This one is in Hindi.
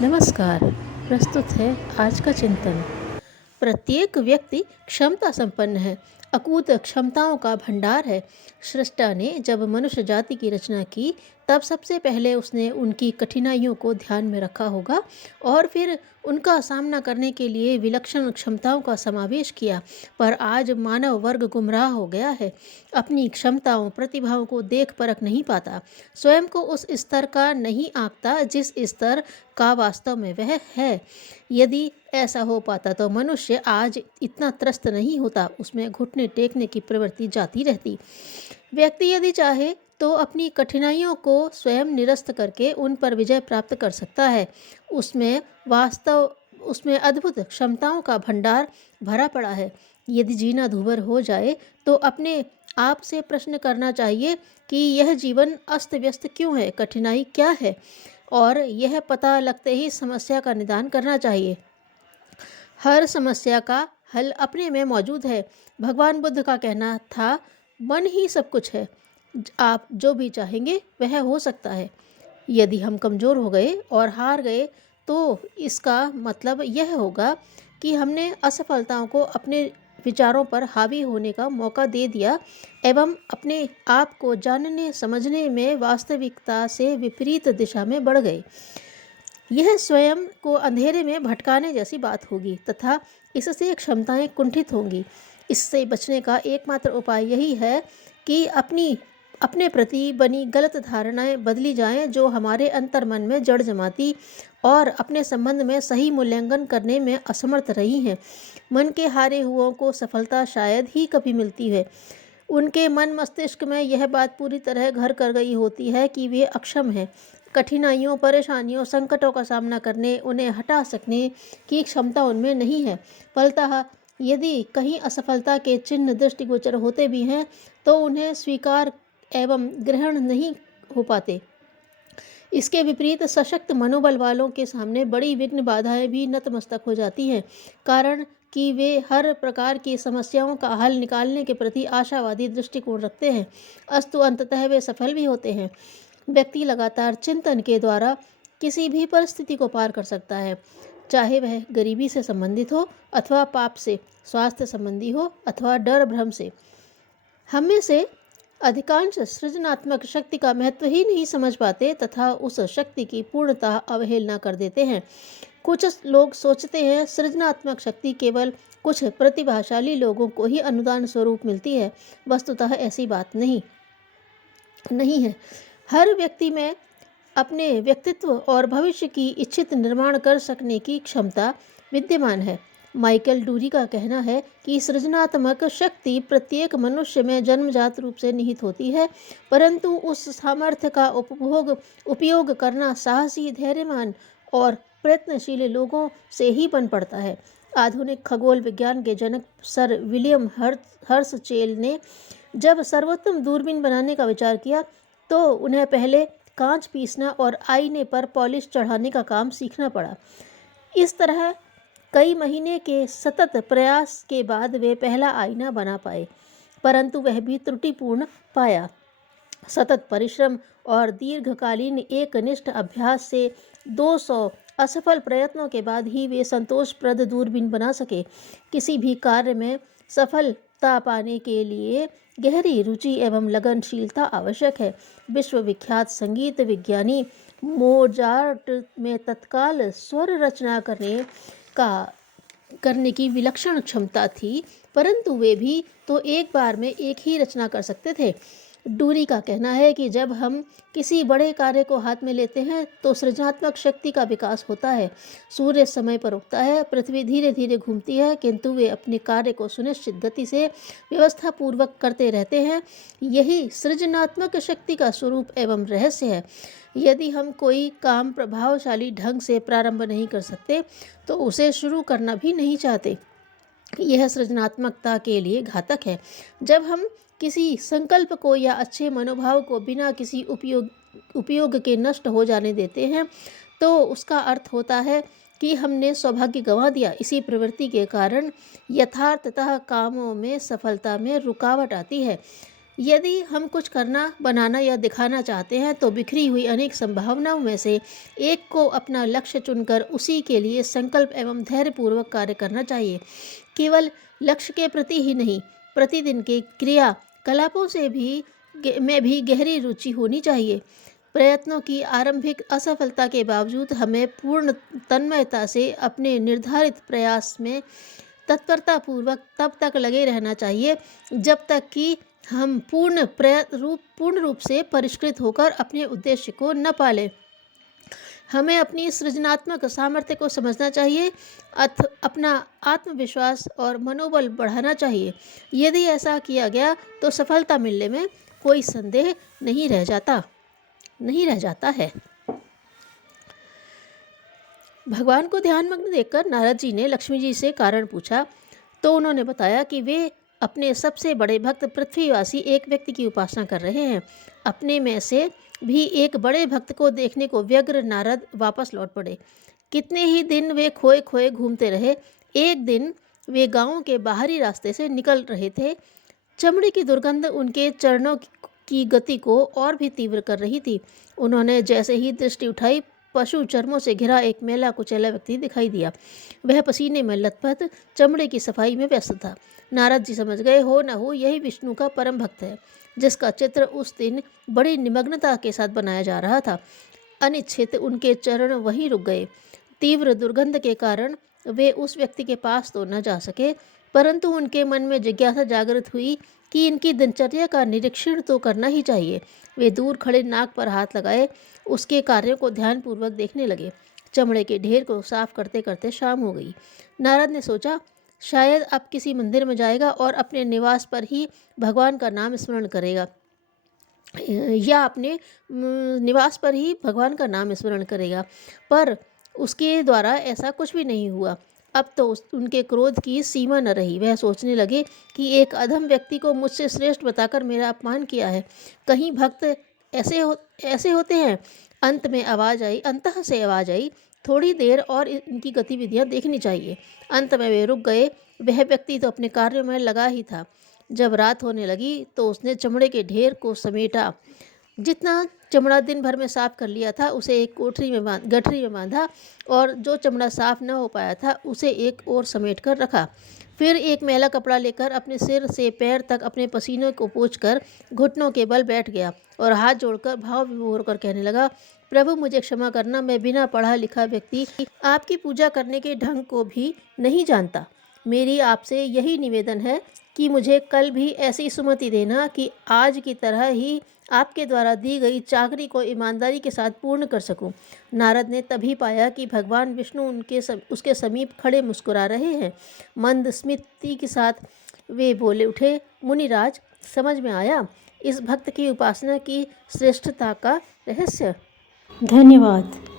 नमस्कार। प्रस्तुत है आज का चिंतन। प्रत्येक व्यक्ति क्षमता संपन्न है, अकूत क्षमताओं का भंडार है। सृष्टा ने जब मनुष्य जाति की रचना की, तब सबसे पहले उसने उनकी कठिनाइयों को ध्यान में रखा होगा और फिर उनका सामना करने के लिए विलक्षण क्षमताओं का समावेश किया। पर आज मानव वर्ग गुमराह हो गया है, अपनी क्षमताओं प्रतिभाओं को देख परख नहीं पाता, स्वयं को उस स्तर का नहीं आंकता जिस स्तर का वास्तव में वह है। यदि ऐसा हो पाता तो मनुष्य आज इतना त्रस्त नहीं होता, उसमें घुटने टेकने की प्रवृत्ति जाती रहती। व्यक्ति यदि चाहे तो अपनी कठिनाइयों को स्वयं निरस्त करके उन पर विजय प्राप्त कर सकता है। उसमें अद्भुत क्षमताओं का भंडार भरा पड़ा है। यदि जीना दूभर हो जाए तो अपने आप से प्रश्न करना चाहिए कि यह जीवन अस्त व्यस्त क्यों है, कठिनाई क्या है, और यह पता लगते ही समस्या का निदान करना चाहिए। हर समस्या का हल अपने में मौजूद है। भगवान बुद्ध का कहना था, मन ही सब कुछ है, आप जो भी चाहेंगे वह हो सकता है। यदि हम कमज़ोर हो गए और हार गए तो इसका मतलब यह होगा कि हमने असफलताओं को अपने विचारों पर हावी होने का मौका दे दिया एवं अपने आप को जानने समझने में वास्तविकता से विपरीत दिशा में बढ़ गए। यह स्वयं को अंधेरे में भटकाने जैसी बात होगी तथा इससे क्षमताएं कुंठित होंगी। इससे बचने का एकमात्र उपाय यही है कि अपने प्रति बनी गलत धारणाएं बदली जाएं, जो हमारे अंतर्मन में जड़ जमाती और अपने संबंध में सही मूल्यांकन करने में असमर्थ रही हैं। मन के हारे हुओं को सफलता शायद ही कभी मिलती है। उनके मन मस्तिष्क में यह बात पूरी तरह घर कर गई होती है कि वे अक्षम हैं। कठिनाइयों, परेशानियों, संकटों का सामना करने, उन्हें हटा सकने की क्षमता उनमें नहीं है। फलतः यदि कहीं असफलता के चिन्ह दृष्टिगोचर होते भी हैं तो उन्हें स्वीकार एवं ग्रहण नहीं हो पाते। इसके विपरीत सशक्त मनोबल वालों के सामने बड़ी विघ्न बाधाएं भी नतमस्तक हो जाती हैं, कारण कि वे हर प्रकार की समस्याओं का हल निकालने के प्रति आशावादी दृष्टिकोण रखते हैं। अस्तु अंततः वे सफल भी होते हैं। व्यक्ति लगातार चिंतन के द्वारा किसी भी परिस्थिति को पार कर सकता है, चाहे वह गरीबी से संबंधित हो अथवा पाप से, स्वास्थ्य संबंधी हो अथवा डर भ्रम से। हम में से अधिकांश सृजनात्मक शक्ति का महत्व ही नहीं समझ पाते तथा उस शक्ति की पूर्णतः अवहेलना कर देते हैं। कुछ लोग सोचते हैं सृजनात्मक शक्ति केवल कुछ प्रतिभाशाली लोगों को ही अनुदान स्वरूप मिलती है। वस्तुतः ऐसी बात नहीं है। हर व्यक्ति में अपने व्यक्तित्व और भविष्य की इच्छित निर्माण कर सकने की क्षमता विद्यमान है। माइकल डूरी का कहना है कि सृजनात्मक शक्ति प्रत्येक मनुष्य में जन्मजात रूप से निहित होती है, परंतु उस सामर्थ्य का उपयोग करना साहसी, धैर्यवान और प्रयत्नशील लोगों से ही बन पड़ता है। आधुनिक खगोल विज्ञान के जनक सर विलियम हर्शचेल ने जब सर्वोत्तम दूरबीन बनाने का विचार किया तो उन्हें पहले कांच पीसना और आईने पर पॉलिश चढ़ाने का काम सीखना पड़ा। इस तरह कई महीने के सतत प्रयास के बाद वे पहला आईना बना पाए, परंतु वह भी त्रुटिपूर्ण पाया। सतत परिश्रम और दीर्घकालीन एकनिष्ठ अभ्यास से 200 असफल प्रयत्नों के बाद ही वे संतोषप्रद दूरबीन बना सके। किसी भी कार्य में सफलता पाने के लिए गहरी रुचि एवं लगनशीलता आवश्यक है। विश्वविख्यात संगीत विज्ञानी मोजार्ट में तत्काल स्वर रचना करने की विलक्षण क्षमता थी, परंतु वे भी तो एक बार में एक ही रचना कर सकते थे। डूरी का कहना है कि जब हम किसी बड़े कार्य को हाथ में लेते हैं तो सृजनात्मक शक्ति का विकास होता है। सूर्य समय पर उगता है, पृथ्वी धीरे धीरे घूमती है, किंतु वे अपने कार्य को सुनिश्चित गति से व्यवस्था पूर्वक करते रहते हैं। यही सृजनात्मक शक्ति का स्वरूप एवं रहस्य है। यदि हम कोई काम प्रभावशाली ढंग से प्रारंभ नहीं कर सकते तो उसे शुरू करना भी नहीं चाहते। यह सृजनात्मकता के लिए घातक है। जब हम किसी संकल्प को या अच्छे मनोभाव को बिना किसी उपयोग के नष्ट हो जाने देते हैं तो उसका अर्थ होता है कि हमने सौभाग्य गंवा दिया। इसी प्रवृत्ति के कारण यथार्थतः कामों में सफलता में रुकावट आती है। यदि हम कुछ करना, बनाना या दिखाना चाहते हैं तो बिखरी हुई अनेक संभावनाओं में से एक को अपना लक्ष्य चुनकर उसी के लिए संकल्प एवं धैर्यपूर्वक कार्य करना चाहिए। केवल लक्ष्य के प्रति ही नहीं, प्रतिदिन के क्रियाकलापों से में भी गहरी रुचि होनी चाहिए। प्रयत्नों की आरंभिक असफलता के बावजूद हमें पूर्ण तन्मयता से अपने निर्धारित प्रयास में तत्परतापूर्वक तब तक लगे रहना चाहिए जब तक कि हम पूर्ण रूप से परिष्कृत होकर अपने उद्देश्य को न पालें। हमें अपनी सृजनात्मक सामर्थ्य को समझना चाहिए, अपना आत्मविश्वास और मनोबल बढ़ाना चाहिए। यदि ऐसा किया गया तो सफलता मिलने में कोई संदेह नहीं रह जाता है। भगवान को ध्यानमग्न देखकर नारद जी ने लक्ष्मी जी से कारण पूछा, तो उन्होंने बताया कि वे अपने सबसे बड़े भक्त पृथ्वीवासी एक व्यक्ति की उपासना कर रहे हैं। अपने में से भी एक बड़े भक्त को देखने को व्यग्र नारद वापस लौट पड़े। कितने ही दिन वे खोए खोए घूमते रहे। एक दिन वे गांव के बाहरी रास्ते से निकल रहे थे। चमड़ी की दुर्गंध उनके चरणों की गति को और भी तीव्र कर रही थी। उन्होंने जैसे ही दृष्टि उठाई, पशु चर्मों से घिरा एक मैला कुचैला व्यक्ति दिखाई दिया। वह पसीने में लथपथ चमड़े की सफाई में व्यस्त था। नारद जी समझ गए, हो न हो यही विष्णु का परम भक्त है, जिसका चित्र उस दिन बड़ी निमग्नता के साथ बनाया जा रहा था। अनिच्छित उनके चरण वहीं रुक गए। तीव्र दुर्गंध के कारण वे उस व्यक्ति के पास तो न जा सके, परंतु उनके मन में जिज्ञासा जागृत हुई कि इनकी दिनचर्या का निरीक्षण तो करना ही चाहिए। वे दूर खड़े नाक पर हाथ लगाए उसके कार्यों को ध्यानपूर्वक देखने लगे। चमड़े के ढेर को साफ करते करते शाम हो गई। नारद ने सोचा, शायद अब किसी मंदिर में जाएगा और अपने निवास पर ही भगवान का नाम स्मरण करेगा, या अपने निवास पर ही भगवान का नाम स्मरण करेगा। पर उसके द्वारा ऐसा कुछ भी नहीं हुआ। अब तो उनके क्रोध की सीमा न रही। वह सोचने लगे कि एक अधम व्यक्ति को मुझसे श्रेष्ठ बताकर मेरा अपमान किया है। कहीं भक्त ऐसे होते हैं। अंतः से आवाज़ आई, थोड़ी देर और इनकी गतिविधियां देखनी चाहिए। अंत में वे रुक गए। वह व्यक्ति तो अपने कार्यों में लगा ही था। जब रात होने लगी तो उसने चमड़े के ढेर को समेटा। जितना चमड़ा दिन भर में साफ कर लिया था उसे एक गठरी में बांधा, और जो चमड़ा साफ न हो पाया था उसे एक ओर समेट कर रखा। फिर एक मैला कपड़ा लेकर अपने सिर से पैर तक अपने पसीने को पोंछकर घुटनों के बल बैठ गया और हाथ जोड़कर भाव विभोर कर कहने लगा, प्रभु मुझे क्षमा करना, मैं बिना पढ़ा लिखा व्यक्ति आपकी पूजा करने के ढंग को भी नहीं जानता। मेरी आपसे यही निवेदन है कि मुझे कल भी ऐसी सुमति देना कि आज की तरह ही आपके द्वारा दी गई चाकरी को ईमानदारी के साथ पूर्ण कर सकूं। नारद ने तभी पाया कि भगवान विष्णु उसके समीप खड़े मुस्कुरा रहे हैं। मंद स्मिति के साथ वे बोले उठे, मुनिराज, समझ में आया इस भक्त की उपासना की श्रेष्ठता का रहस्य। धन्यवाद।